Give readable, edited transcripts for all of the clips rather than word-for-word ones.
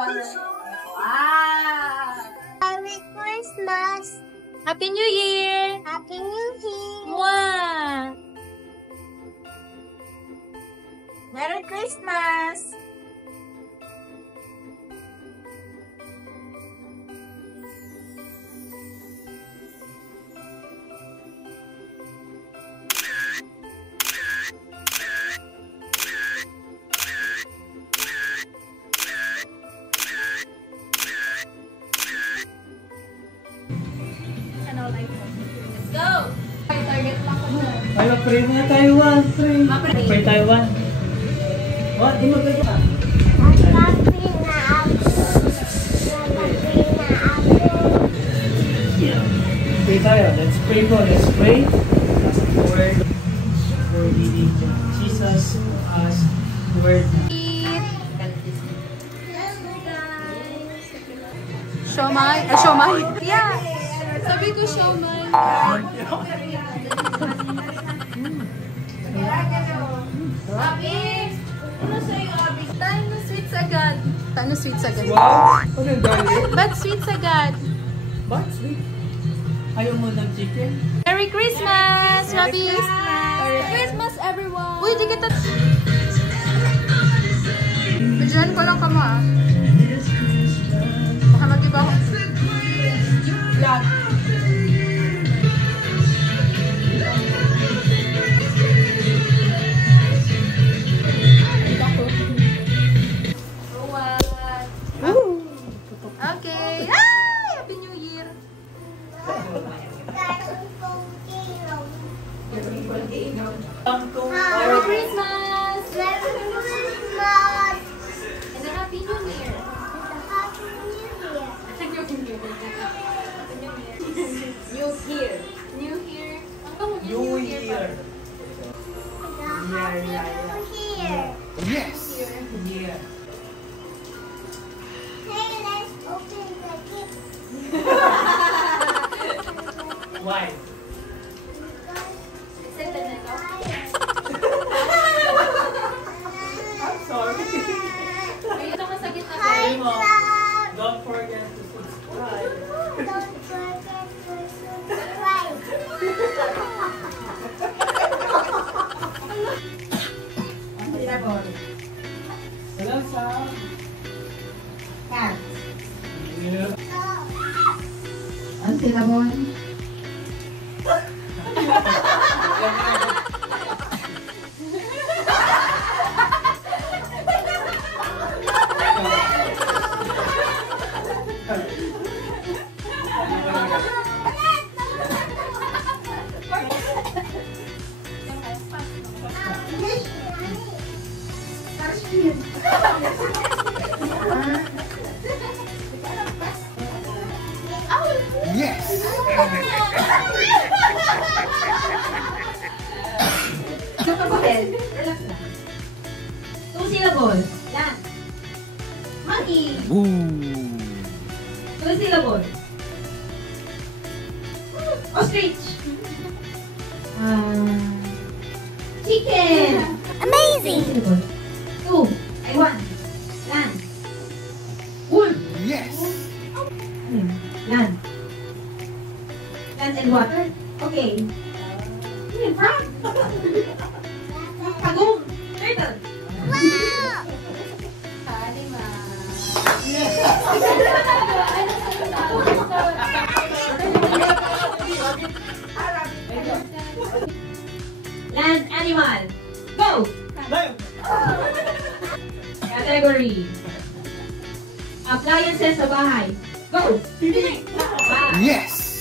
Wow! Merry Christmas! Happy New Year! Happy New Year! Mwah! Merry Christmas! Let's go! Target lang ko na. Ay, mag-pray muna Taiwan. Pray Taiwan. What? Di mag-pray ka? Pray tayo. Let's pray po. Let's pray. Lord, Lord, leading Jesus as word. Siomay? Siomay? Yeah! Sabi ko siomay. Abi! Ano sa'yo, Abi? Tayo na sweets agad. Tayo sweets agad. Wow! Ano yung galit? Ba't sweets agad? Ba't sweet? Ayaw mo ng chicken? Merry Christmas, Robbie! Merry Christmas, everyone! Uy, di kita... Diyan ko lang ka mo, ah. Baka mag-iba ako. Vlog. Okay. Hi! Happy New Year! Merry Christmas! Merry Christmas! And a Happy New Year! Happy New Year! New Year! New Year! Ang bango niya, New Year. Happy New Year! Yes! Yeah. Hey, let's open the gift. Why? I'm sorry. Ayun ako sa gitna. Hey, Mom. Don't forget to subscribe. Don't forget to subscribe. Hello, Sam. Cat. Yeah. Ang sinabon. Yes! Two syllables. Yan. Monkey. Two syllables. Ostrich. Chicken. Amazing! Two. Ay, one. Land. Wolf. Yes! Land. Land and water. Okay. Frog. Pagong. Turtle. Wow! Land animal. Go! Category. Appliances sa bahay. Go! Ah. Yes!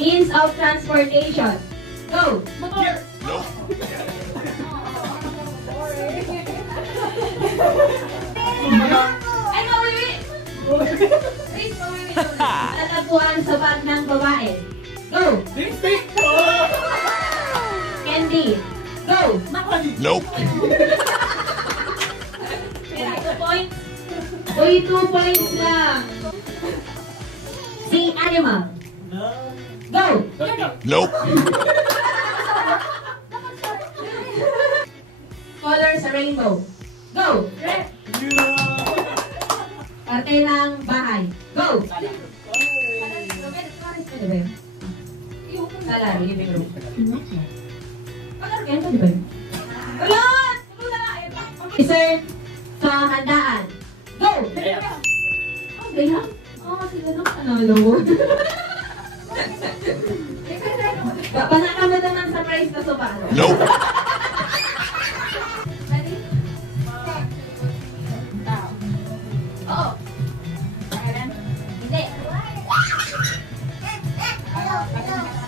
Means of transportation. Go! Motor. Ay, wait. Wait, wait. Tatapuan sa bag ng babae. Go! Candy. Go! Nope. Kaya 2 points. Uy, 2 points lang. Sea animal. Go! Nope. Color sa rainbow. Go! Red. Parte ng bahay. Go! Sala, living room. Pag-arken, di ba? Wala! Sir, sa handaan. Go! Oh, ganyan? Oh, sila nang panalo. Banaka mo naman sa prize na soba. Nope. Ready? Oo. Hindi.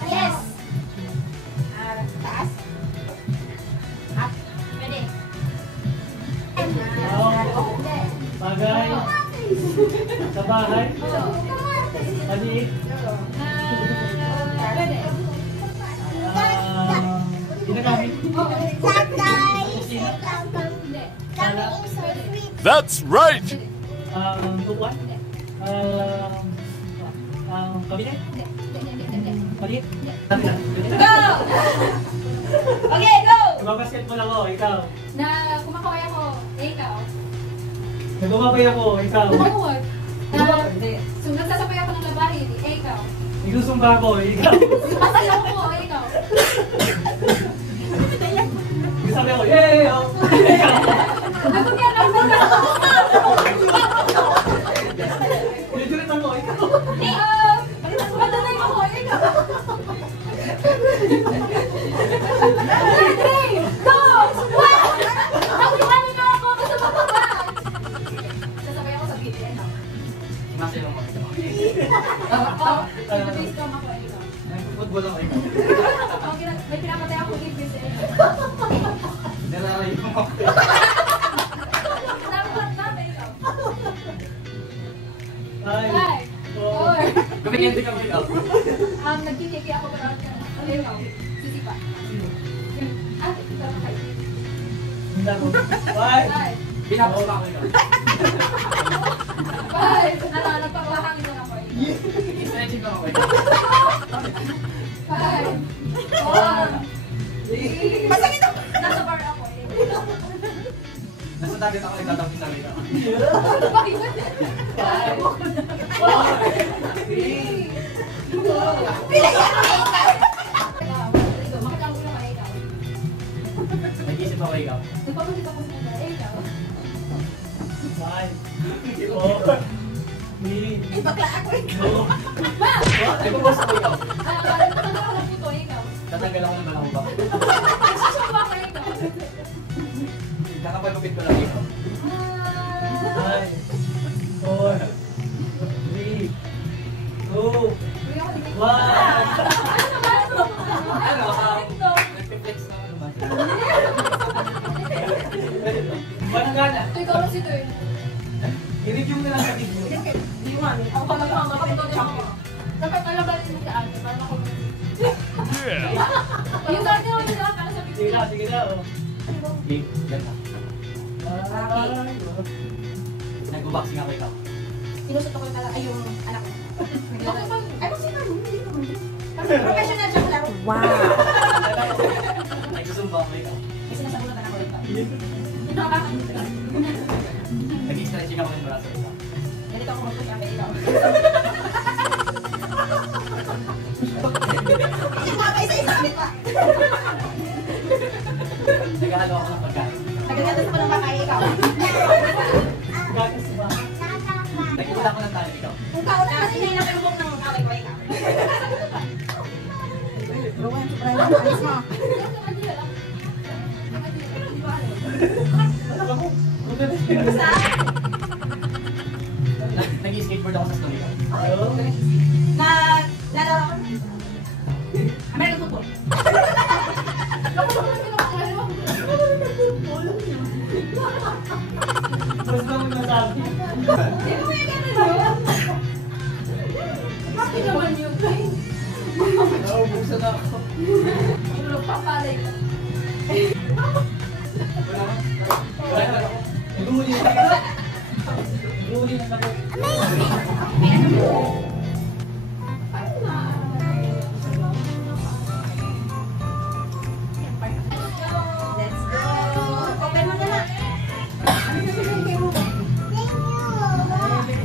Yes. Taas. Up. Ready. Bagay. Sa bahay. Maliit. Ready. Ginagamit. Sala. That's right. Tuwan. Kabinet. Maliit. Go! Okay, go! Nagbabasketball ako, ikaw. Na kumakaway ako, ikaw. Nagumabay ako, ikaw. Kumawag. Na, Hindi. so nagsasabay ako ng labahe, ikaw. Igsusumba ako, ikaw. Masayaw ko, ikaw. Sabi ako, yay! Oh. Ikaw. Nagugyan lang mo ka. Pinidulit ako, ikaw. Padanay ako, ikaw. Andre! Go! What? Nakuliwan na ako sa bababa. Sasabay ako sa BTN. Masayaw mo, ikaw. Pinabase ko ako, ikaw. Football ako, ikaw. May pinapatay ako ibis eh. Nalalayo mo ako. Dapat na, ikaw. Ay. 5, 4, Gumigyan din kami, ikaw. nagkikiki ako pero ikaw. Sisipa. Ikaw kayo. Hindi ako. Bye! 5, Pinapasok ako, ikaw. 5, nagpapahangin lang ako. Stretching ko ako, ikaw. 5, 4, 3, nasa bar ako. Nasa target ako, itatapos sa ikaw. 5, 4, 3, Nag-isip ako, ikaw. nagpapalit ako sa kanya, ikaw. 5, 4, 3, Bakla ako eh. 2, ay, bumas ako, ikaw. Nagpapalit ako ng puto, ikaw. Tatanggal ako ng balakong ba? Nagsusubo ako, ikaw. Kakapalupit ko lang, ikaw. 5, 4, 3, 2, 1. Ano ka? Nag-flex na ako naman. Walang gana. Ikaw lang si Turn. I-review mo na lang sa video. Hindi mo ano. Ako pa lang ako. Dapat nalabanin mo sa akin para ako. Yung dati ako nila para sa Sige video. na, sige na. Oh. Game, ganda. Nag-boxing ako, ikaw. Sinusot ko yung ay yung anak ko. Okay pa. Ay, kung sino? Hindi naman. Kasi professional siya laro. Nagsusumba ako, ikaw. Kasi nasabunan ako ito. Nag-stretching ako ng braso, ikaw. Ganito ako magpapay ikaw. Nakapay sa isang pa. Naghahalo ako ng pagkain. Nagagatas pa ng bakay ikaw. Gagas ba? Nagkikita ako ng tali, ikaw. Kung kaon na kasi hindi na perubok ng away ko ikaw. Rowan, sobrang yung alis mo. Basta, Nag-skateboard ako sa snow, ikaw. nalaro ako. American football. Basta mo nasabi. Bakit naman yun? Naubusan na ako. Papalay ko. Wala na ako. Nag-uuli na ako. Nag-uuli na ako. Let's go. Open mo na lang. Ano yung pinagay mo? Thank you.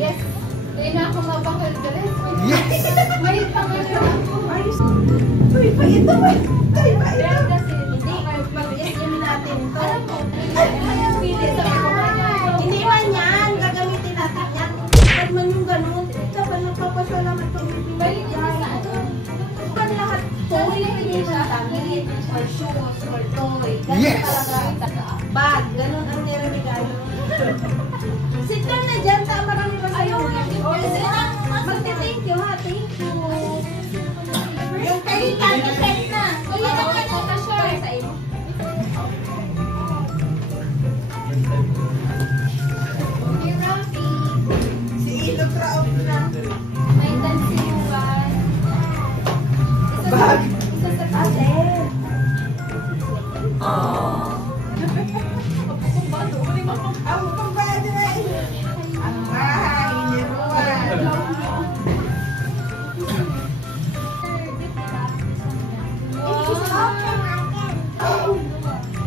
Yes. Kaya na ako mabakal ka rin. May pangalan ako. Uy, pa ito ba? Ay, pa ito. Pero kasi, hindi. Mag-yes yun natin ito. Alam mo, Hindi man yan. Gagamitin natin yan. Huwag man yung ganun. Dapat nagpapasalamat kami. balik ko sa ano. Kan lahat. Toy, damit, or shoes, or toy. Ganun talaga. Bag. Ganun ang niregalo. Sit down na dyan. Marami pa sa'yo. Magte-thank you ha. Thank you. Yung kayo set na. Uy, ito ka ito ka sure sa iyo. Hey, Rafi. Si Ilo proud na. May dancing bag. Bag. Isa sa kasi. Ang pambado na eh. Ang bahay ni Ruan.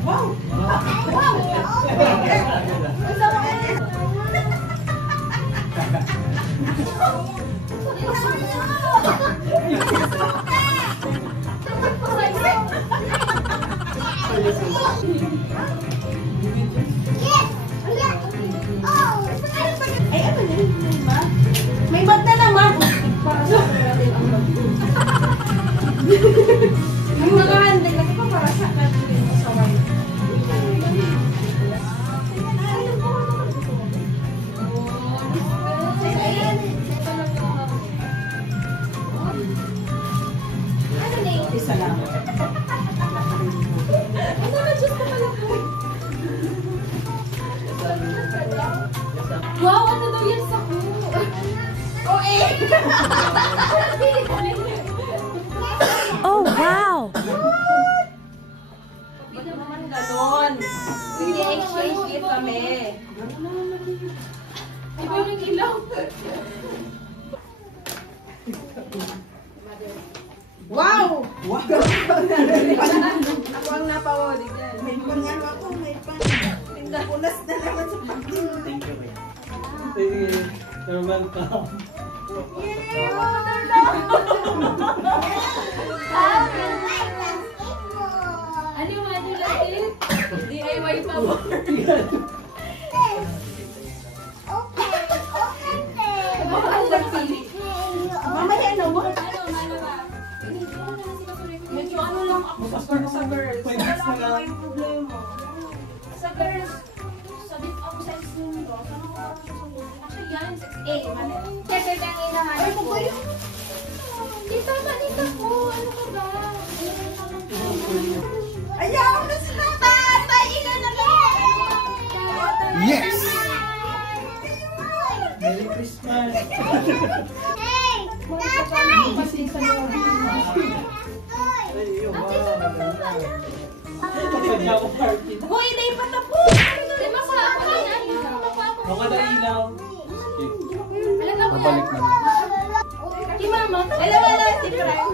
Wow! Ay, ano yun? May bag na naman. Para sa yung mga handle kasi pa para sa natin sa wala. Ano na yung isa lang? Wow, ano daw yan sa ko? Oh, eh! Oh, wow! Hindi naman ganon. Hindi exchange gift kami. Ay, parang ilaw. Wow! Wow! Ako ang napawali dyan. May pangano ako, may pang... Pindapunas na naman sa pagding. Thank you. Sige, normal ka. Ano yung ano natin? DIY pa mo. Bakit lang pili? Mamaya na mo. Ano ba? Medyo ano lang ako sa girls. Wala ako yung problema. Sa girls, sabit ako sa sinundo. Saan ako ako susunod? Actually, yan, 6A. Siyempre, ang inahan Ay, ko. mo ba yun? Dito, manita ko. Ano ka ba? Ayaw na si tatay! Tayo na lang! Yes! Merry Christmas! Ay, yung Pagkakao party. Hoy, day pa tapos! Di ba sa ako na yan? Baka na ilaw. Alam na Babalik na. Si mama. Hello, hello, si Frank.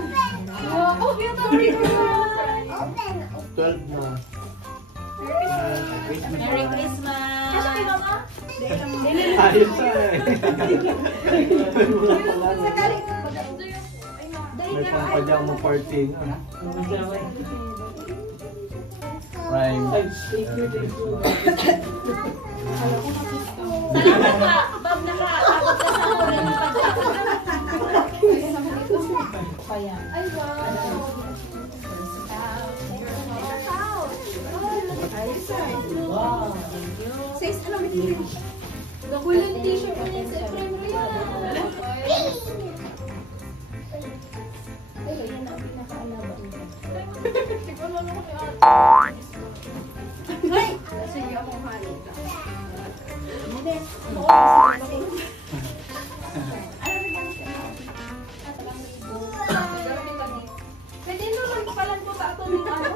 Oh, beautiful. 12 na. Merry Christmas! Kasi kay mama? Ayos na eh. May pampajama party nga. Prime. Ay, thank you, thank you. Pag nakaabot ka sa huli ng Ay, wow. Wow. Says, ano ba dito? Nakulang t-shirt mo niya sa friend mo yan. Ay, yun ang pinakaalaba. Siguro lang ako kay ate. Ay! Sige, akong halit ka. Pwede naman palan po sa ato ng ano?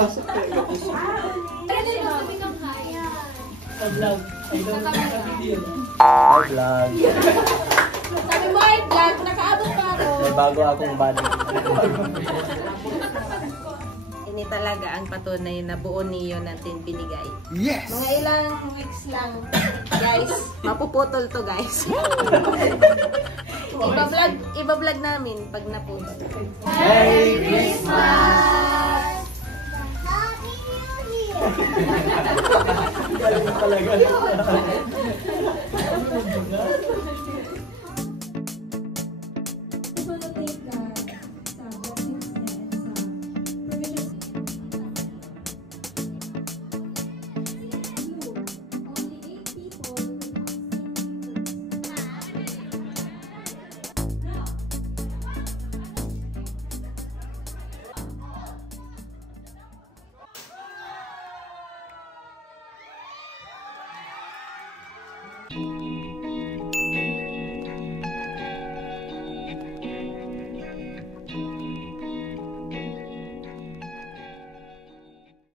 Pasok talaga. Pero din ako pinangkaya. Sa vlog. I don't know sa video. Hi, vlog. Sabi mo, ay vlog, nakaabot pa ako. May bago akong body. Ini talaga ang patunay na buo niyo natin binigay. Yes! Mga ilang weeks lang, guys. Mapuputol to, guys. Iba-vlog namin pag naputol. Merry Christmas! Galing talaga. Thank you.